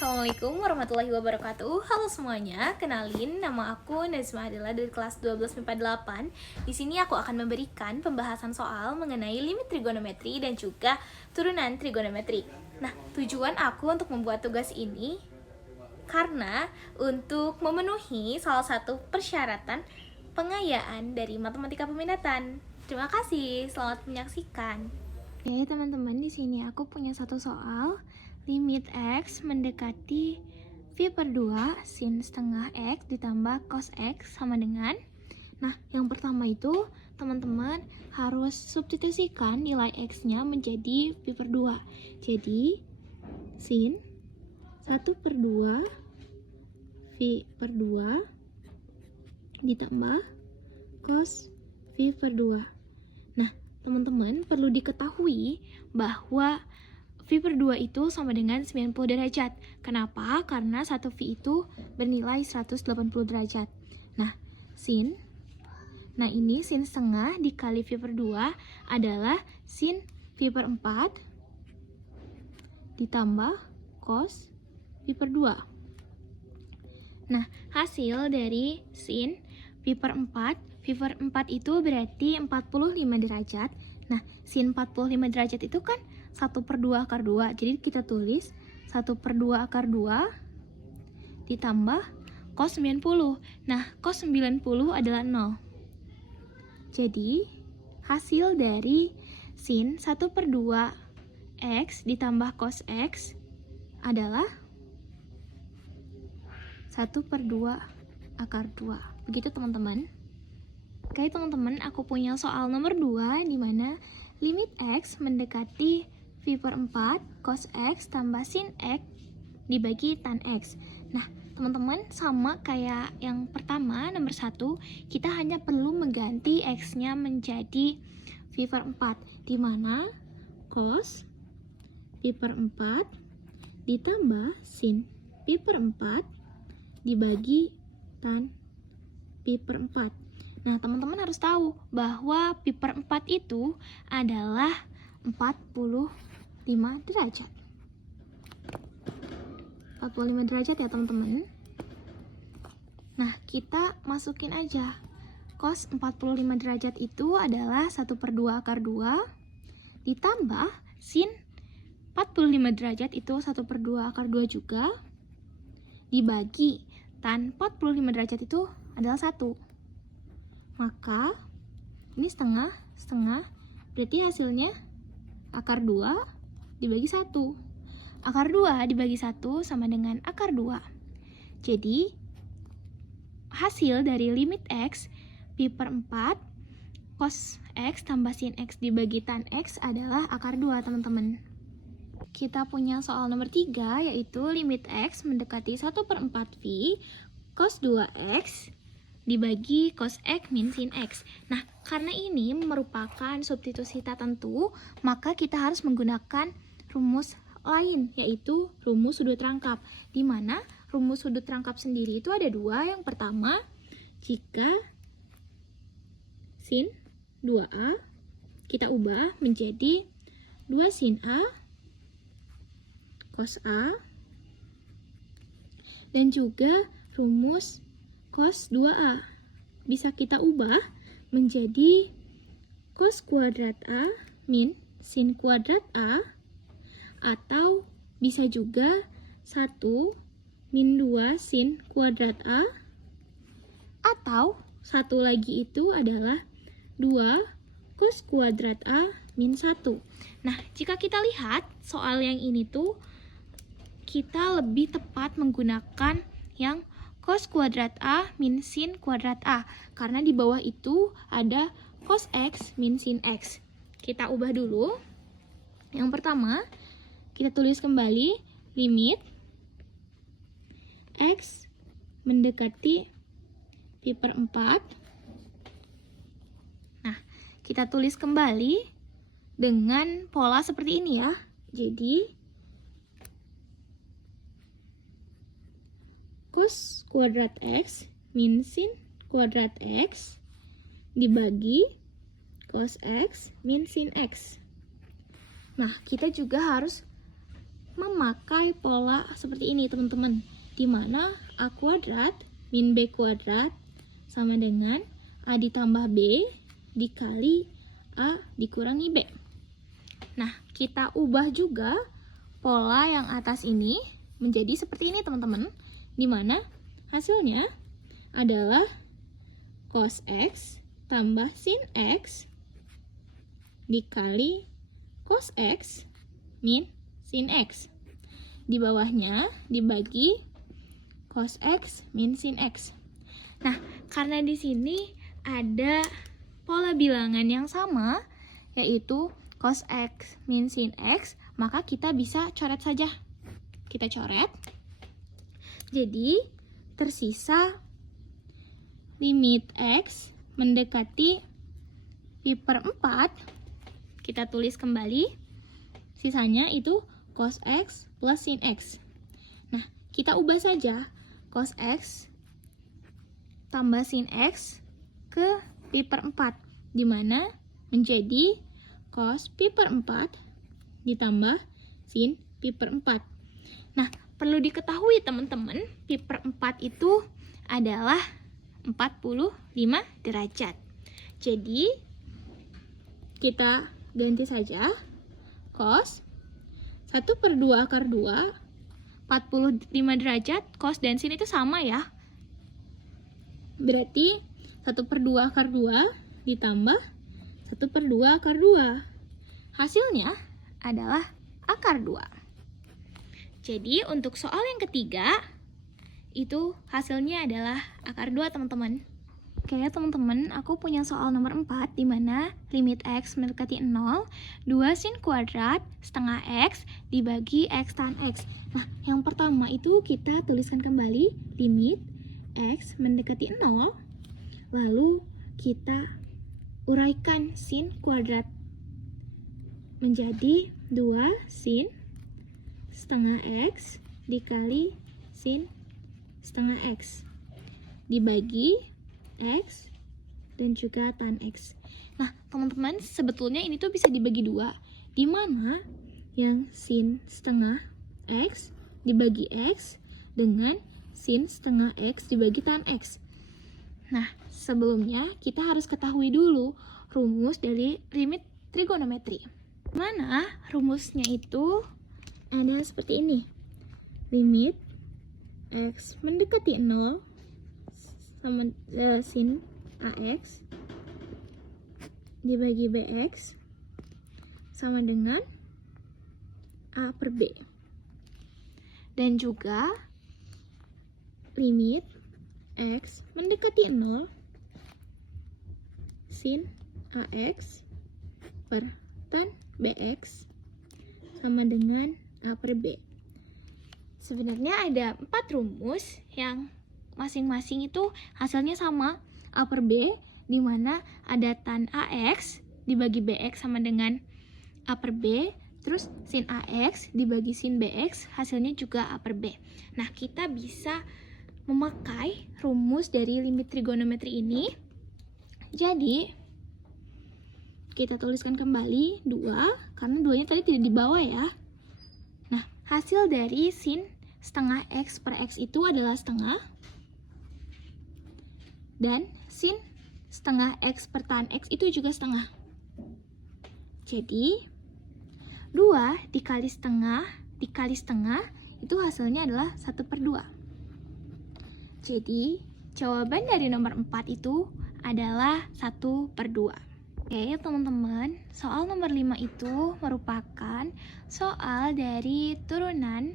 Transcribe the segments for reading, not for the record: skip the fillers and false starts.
Assalamualaikum warahmatullahi wabarakatuh. Halo semuanya, kenalin nama aku Nazma Adela dari kelas 12 MIPA 8. Di sini aku akan memberikan pembahasan soal mengenai limit trigonometri dan juga turunan trigonometri. Nah, tujuan aku untuk membuat tugas ini karena untuk memenuhi salah satu persyaratan pengayaan dari matematika peminatan. Terima kasih, selamat menyaksikan. Oke teman-teman, di sini aku punya satu soal. Limit X mendekati V per 2 sin setengah X ditambah cos X sama dengan. Nah, yang pertama itu teman-teman harus substitusikan nilai X nya menjadi V per 2. Jadi sin 1 per 2 V per 2 ditambah cos V per 2. Nah, teman-teman perlu diketahui bahwa V per 2 itu sama dengan 90 derajat. Kenapa? Karena 1 V itu bernilai 180 derajat. Nah, ini sin setengah dikali V per 2 adalah sin V per 4 ditambah cos V per 2. Nah, hasil dari sin V per 4, V per 4 itu berarti 45 derajat. Nah, sin 45 derajat itu kan 1 per 2 akar 2. Jadi kita tulis 1 per 2 akar 2 ditambah cos 90. Nah, cos 90 adalah 0. Jadi, hasil dari sin 1 per 2 X ditambah cos X adalah 1 per 2 akar 2. Begitu teman-teman. Oke teman-teman, aku punya soal nomor 2 di mana limit X mendekati V per 4 cos X tambah sin X dibagi tan X. Nah, teman-teman sama kayak yang pertama, nomor 1, kita hanya perlu mengganti X-nya menjadi V per 4, di mana cos V per 4 ditambah sin V per 4 dibagi tan V per 4. Nah, teman-teman harus tahu bahwa V per 4 itu adalah 45 derajat. 45 derajat ya teman-teman. Nah, kita masukin aja. Cos 45 derajat itu adalah 1 per 2 akar 2 ditambah sin 45 derajat itu 1 per 2 akar 2 juga dibagi tan 45 derajat itu adalah 1. Maka ini setengah berarti hasilnya akar 2 dibagi 1. Akar 2 dibagi 1 sama dengan akar 2. Jadi hasil dari limit X V per 4 cos X tambah sin X dibagi tan X adalah akar 2 teman-teman. Kita punya soal nomor 3 yaitu limit X mendekati 1 per 4 V cos 2X dibagi cos X min sin X. Nah, karena ini merupakan substitusi tak tentu, maka kita harus menggunakan rumus lain, yaitu rumus sudut rangkap. Di mana rumus sudut rangkap sendiri itu ada 2. Yang pertama, jika sin 2A kita ubah menjadi 2 sin A cos A, dan juga rumus cos 2A bisa kita ubah menjadi cos kuadrat A min sin kuadrat A, atau bisa juga 1 min 2 sin kuadrat A, atau satu lagi itu adalah 2 cos kuadrat A min 1. Nah, jika kita lihat soal yang ini tuh kita lebih tepat menggunakan yang cos kuadrat A min sin kuadrat A, karena di bawah itu ada cos X min sin X. Kita ubah dulu. Yang pertama, kita tulis kembali limit X mendekati V per 4. Nah, kita tulis kembali dengan pola seperti ini ya. Jadi cos kuadrat X min sin kuadrat X dibagi cos X min sin X. Nah, kita juga harus memakai pola seperti ini teman-teman, di mana A kuadrat min B kuadrat sama dengan A ditambah B dikali A dikurangi B. Nah, kita ubah juga pola yang atas ini menjadi seperti ini teman-teman, di mana hasilnya adalah cos X tambah sin X dikali cos X min sin X. Di bawahnya dibagi cos X min sin X. Nah, karena di sini ada pola bilangan yang sama, yaitu cos X min sin X, maka kita bisa coret saja. Kita coret. Jadi, tersisa limit X mendekati pi per 4. Kita tulis kembali. Sisanya itu cos X plus sin X. Nah, kita ubah saja cos X tambah sin X ke pi per 4, di mana menjadi cos pi per 4 ditambah sin pi per 4. Nah, perlu diketahui teman-teman, pi per 4 itu adalah 45 derajat. Jadi, kita ganti saja cos 1/2 akar 2, 45 derajat, cos dan sin itu sama ya. Berarti 1/2 akar 2 ditambah 1/2 akar 2. Hasilnya adalah akar 2. Jadi untuk soal yang ketiga, itu hasilnya adalah akar 2 teman-teman. Oke teman-teman, aku punya soal nomor 4 di mana limit X mendekati 0, 2 sin kuadrat setengah X dibagi X tan X. Nah, yang pertama itu kita tuliskan kembali limit X mendekati 0, lalu kita uraikan sin kuadrat menjadi 2 sin setengah X dikali sin setengah X dibagi X dan juga tan X. Nah, teman-teman, sebetulnya ini tuh bisa dibagi dua, di mana yang sin setengah X dibagi X dengan sin setengah X dibagi tan X. Nah, sebelumnya kita harus ketahui dulu rumus dari limit trigonometri. Mana rumusnya itu ada seperti ini. Limit X mendekati 0 sama sin AX dibagi BX sama dengan A per B. Dan juga limit X mendekati 0 sin AX per tan BX sama dengan A per B. Sebenarnya ada 4 rumus yang masing-masing itu hasilnya sama, A per B, di mana ada tan AX dibagi BX sama dengan A per B, terus sin AX dibagi sin BX, hasilnya juga A per B. Nah, kita bisa memakai rumus dari limit trigonometri ini. Jadi, kita tuliskan kembali 2, karena 2-nya tadi tidak dibawa ya. Nah, hasil dari sin setengah X per X itu adalah setengah, dan sin setengah X per tan X itu juga setengah. Jadi, 2 dikali setengah itu hasilnya adalah 1/2. Jadi, jawaban dari nomor 4 itu adalah 1/2. Oke, teman-teman, soal nomor 5 itu merupakan soal dari turunan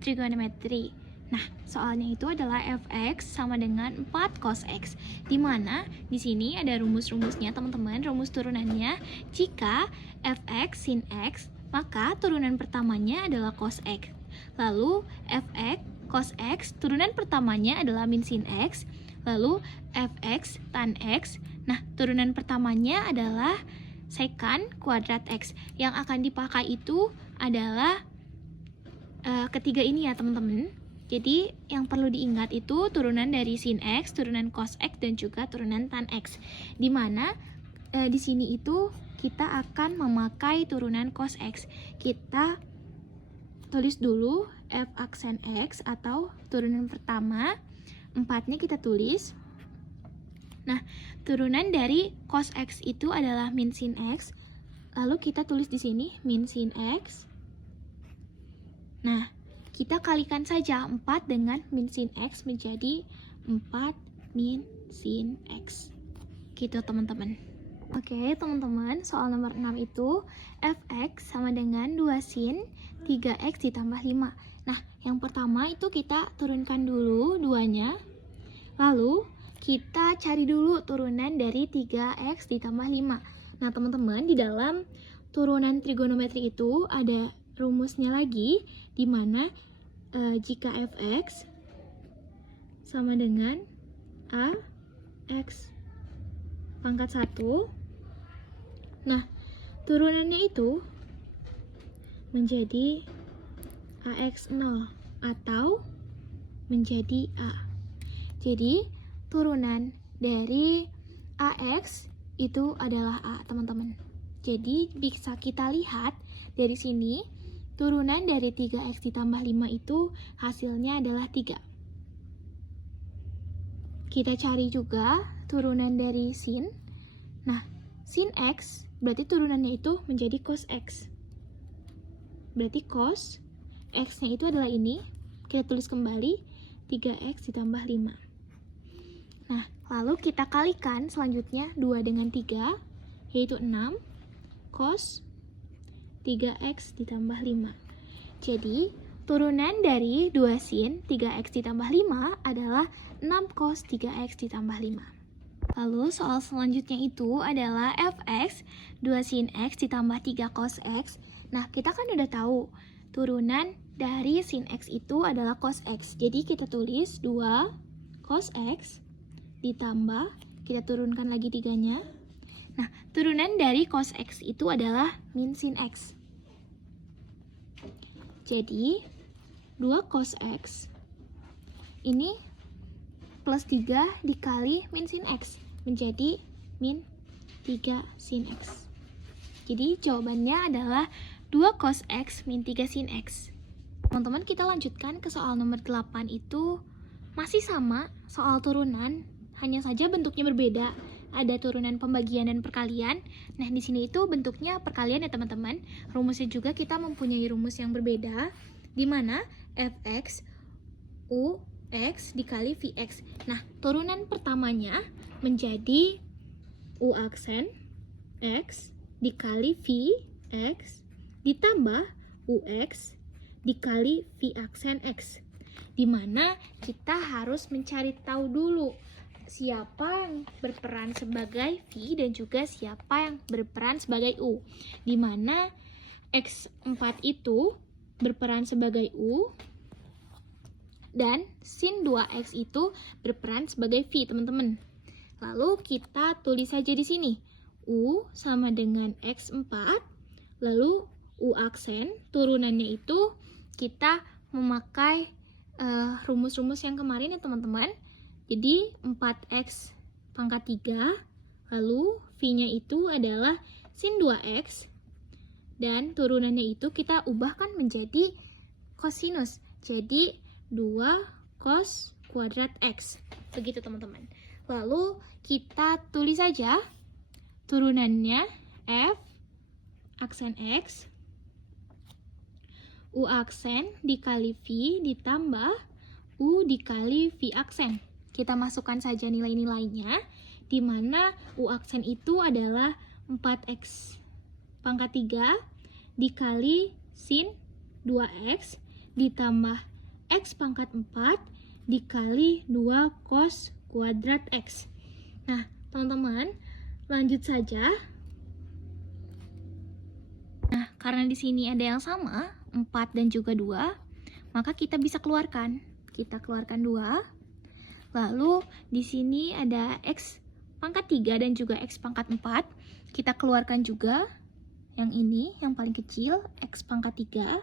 trigonometri. Nah, soalnya itu adalah fx sama dengan 4 cos x, di mana di sini ada rumus-rumusnya teman-teman, rumus turunannya. Jika fx sin x, maka turunan pertamanya adalah cos x. Lalu fx cos x, turunan pertamanya adalah min sin x. Lalu fx tan x, nah turunan pertamanya adalah secant kuadrat x. Yang akan dipakai itu adalah ketiga ini ya teman-teman. Jadi yang perlu diingat itu turunan dari sin x, turunan cos x, dan juga turunan tan x. Dimana di sini itu kita akan memakai turunan cos x. Kita tulis dulu f aksen x atau turunan pertama. 4-nya kita tulis. Nah, turunan dari cos x itu adalah min sin x. Lalu kita tulis di sini min sin x. Nah, kita kalikan saja 4 dengan min sin x menjadi 4 min sin x. Gitu teman-teman. Oke teman-teman, soal nomor 6 itu fx sama dengan 2 sin 3x ditambah 5. Nah, yang pertama itu kita turunkan dulu 2-nya. Lalu kita cari dulu turunan dari 3x ditambah 5. Nah teman-teman, di dalam turunan trigonometri itu ada rumusnya lagi, di mana jika fx sama dengan ax pangkat 1, nah turunannya itu menjadi ax0 atau menjadi a. Jadi turunan dari ax itu adalah a, teman-teman. Jadi bisa kita lihat dari sini turunan dari 3x ditambah 5 itu hasilnya adalah 3. Kita cari juga turunan dari sin. Nah, sin x berarti turunannya itu menjadi cos x. Berarti cos x-nya itu adalah ini. Kita tulis kembali 3x ditambah 5. Nah, lalu kita kalikan selanjutnya 2 dengan 3, yaitu 6 cos 3x ditambah 5. Jadi, turunan dari 2 sin 3x ditambah 5 adalah 6 cos 3x ditambah 5. Lalu, soal selanjutnya itu adalah fx 2 sin x ditambah 3 cos x. Nah, kita kan udah tahu turunan dari sin x itu adalah cos x. Jadi, kita tulis 2 cos x ditambah, kita turunkan lagi 3-nya. Nah, turunan dari cos x itu adalah min sin x. Jadi, 2 cos x ini plus 3 dikali min sin x menjadi min 3 sin x. Jadi, jawabannya adalah 2 cos x min 3 sin x. Teman-teman, kita lanjutkan ke soal nomor 8 itu masih sama, soal turunan. Hanya saja bentuknya berbeda. Ada turunan pembagian dan perkalian. Nah, di sini itu bentuknya perkalian ya teman-teman. Rumusnya juga kita mempunyai rumus yang berbeda, di mana fx ux dikali vx. Nah, turunan pertamanya menjadi u aksen x dikali vx ditambah ux dikali v aksen x. Di mana kita harus mencari tahu dulu siapa yang berperan sebagai V dan juga siapa yang berperan sebagai U. Di mana X4 itu berperan sebagai U dan sin 2X itu berperan sebagai V, teman-teman. Lalu kita tulis saja di sini. U sama dengan X4, lalu U aksen, turunannya itu kita memakai rumus-rumus yang kemarin ya teman-teman. Jadi 4x pangkat 3, lalu V-nya itu adalah sin 2x, dan turunannya itu kita ubahkan menjadi kosinus. Jadi 2 cos kuadrat x. Begitu teman-teman. Lalu kita tulis saja turunannya F aksen x, U aksen dikali V ditambah U dikali V aksen. Kita masukkan saja nilai-nilainya, di mana U aksen itu adalah 4x pangkat 3 dikali sin 2x ditambah x pangkat 4 dikali 2 cos kuadrat x. Nah, teman-teman, lanjut saja. Nah, karena di sini ada yang sama, 4 dan juga 2, maka kita bisa keluarkan. Kita keluarkan 2. Lalu di sini ada x pangkat 3 dan juga x pangkat 4. Kita keluarkan juga yang ini, yang paling kecil, x pangkat 3.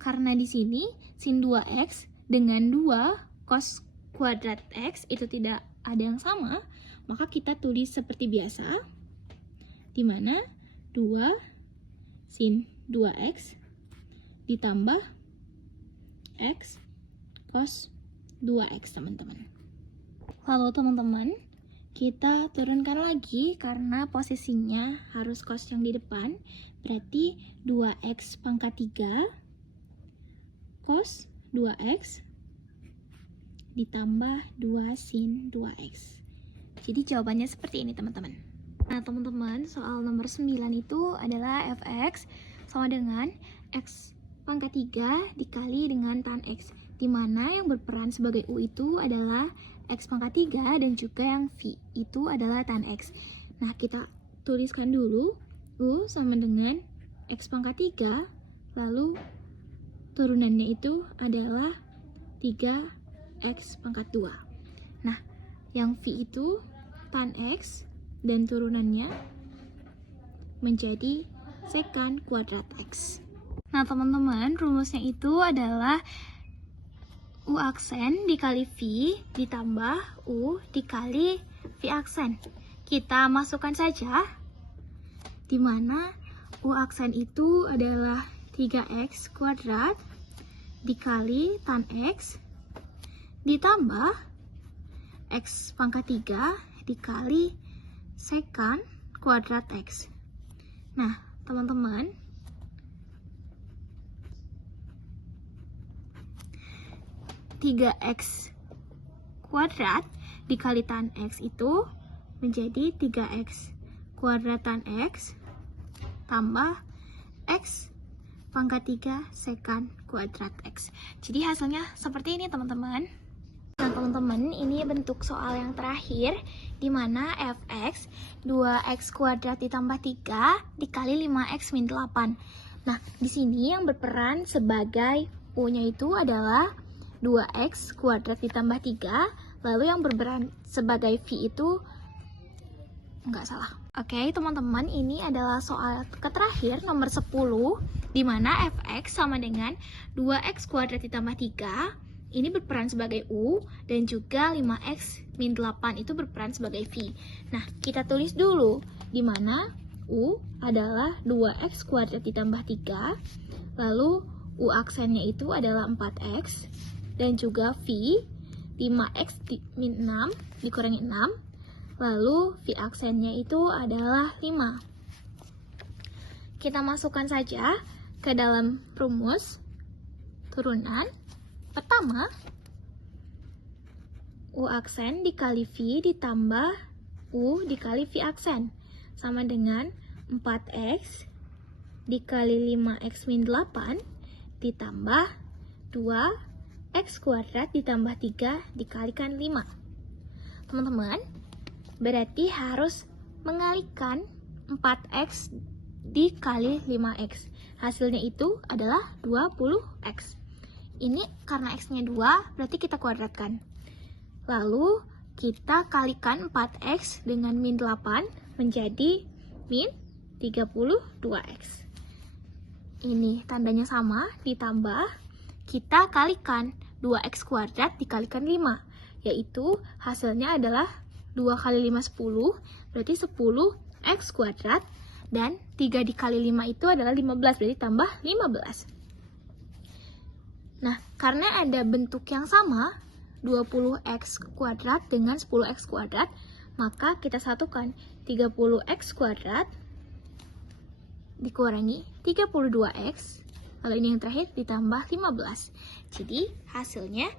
Karena di sini sin 2x dengan 2 cos kuadrat x itu tidak ada yang sama, maka kita tulis seperti biasa, di mana 2 sin 2x ditambah X cos 2X, teman-teman. Lalu teman-teman, kita turunkan lagi karena posisinya harus cos yang di depan. Berarti 2X pangkat 3 cos 2X ditambah 2 sin 2X. Jadi jawabannya seperti ini, teman-teman. Nah, teman-teman, soal nomor 9 itu adalah fx sama dengan x pangkat 3 dikali dengan tan x, di mana yang berperan sebagai u itu adalah x pangkat 3 dan juga yang v itu adalah tan x. Nah, kita tuliskan dulu u sama dengan x pangkat 3, lalu turunannya itu adalah 3x pangkat 2. Nah, yang v itu tan x dan turunannya menjadi sekant kuadrat x. Nah, teman-teman, rumusnya itu adalah u aksen dikali v ditambah u dikali v aksen. Kita masukkan saja, di mana u aksen itu adalah 3x kuadrat dikali tan x ditambah x pangkat 3 dikali sekant kuadrat x. Nah, teman-teman, tiga x kuadrat dikali tan x itu menjadi 3x kuadrat tan x tambah x pangkat 3 sekant kuadrat x. Jadi hasilnya seperti ini, teman-teman. Nah, teman-teman, ini bentuk soal yang terakhir, di mana fx 2x kuadrat ditambah 3 dikali 5x min 8. Nah, di sini yang berperan sebagai u-nya itu adalah 2x kuadrat ditambah 3, lalu yang berperan sebagai v itu enggak salah. Oke, teman-teman, ini adalah soal terakhir nomor 10, di mana fx sama dengan 2x kuadrat ditambah 3 ini berperan sebagai u, dan juga 5x min 8 itu berperan sebagai v. Nah, kita tulis dulu, di mana u adalah 2x kuadrat ditambah 3, lalu u aksennya itu adalah 4x, dan juga v 5x min 6 dikurangi 6, lalu v aksennya itu adalah 5. Kita masukkan saja ke dalam rumus turunan. Pertama, u aksen dikali v ditambah u dikali v aksen sama dengan 4x dikali 5x min 8 ditambah 2x kuadrat ditambah 3 dikalikan 5. Teman-teman, berarti harus mengalihkan 4x dikali 5x. Hasilnya itu adalah 20x. Ini karena x-nya 2, berarti kita kuadratkan. Lalu kita kalikan 4x dengan min 8 menjadi min 32x. Ini tandanya sama, ditambah kita kalikan 2x kuadrat dikalikan 5, yaitu hasilnya adalah 2 kali 5 10, berarti 10x kuadrat, dan 3 dikali 5 itu adalah 15, berarti tambah 15. Nah, karena ada bentuk yang sama, 20x kuadrat dengan 10x kuadrat, maka kita satukan 30x kuadrat dikurangi 32x, lalu ini yang terakhir ditambah 15. Jadi, hasilnya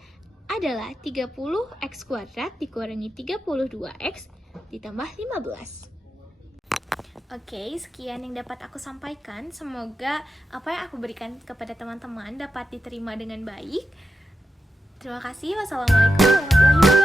adalah 30x kuadrat dikurangi 32x ditambah 15. Oke, sekian yang dapat aku sampaikan. Semoga apa yang aku berikan kepada teman-teman dapat diterima dengan baik. Terima kasih. Wassalamualaikum warahmatullahi wabarakatuh.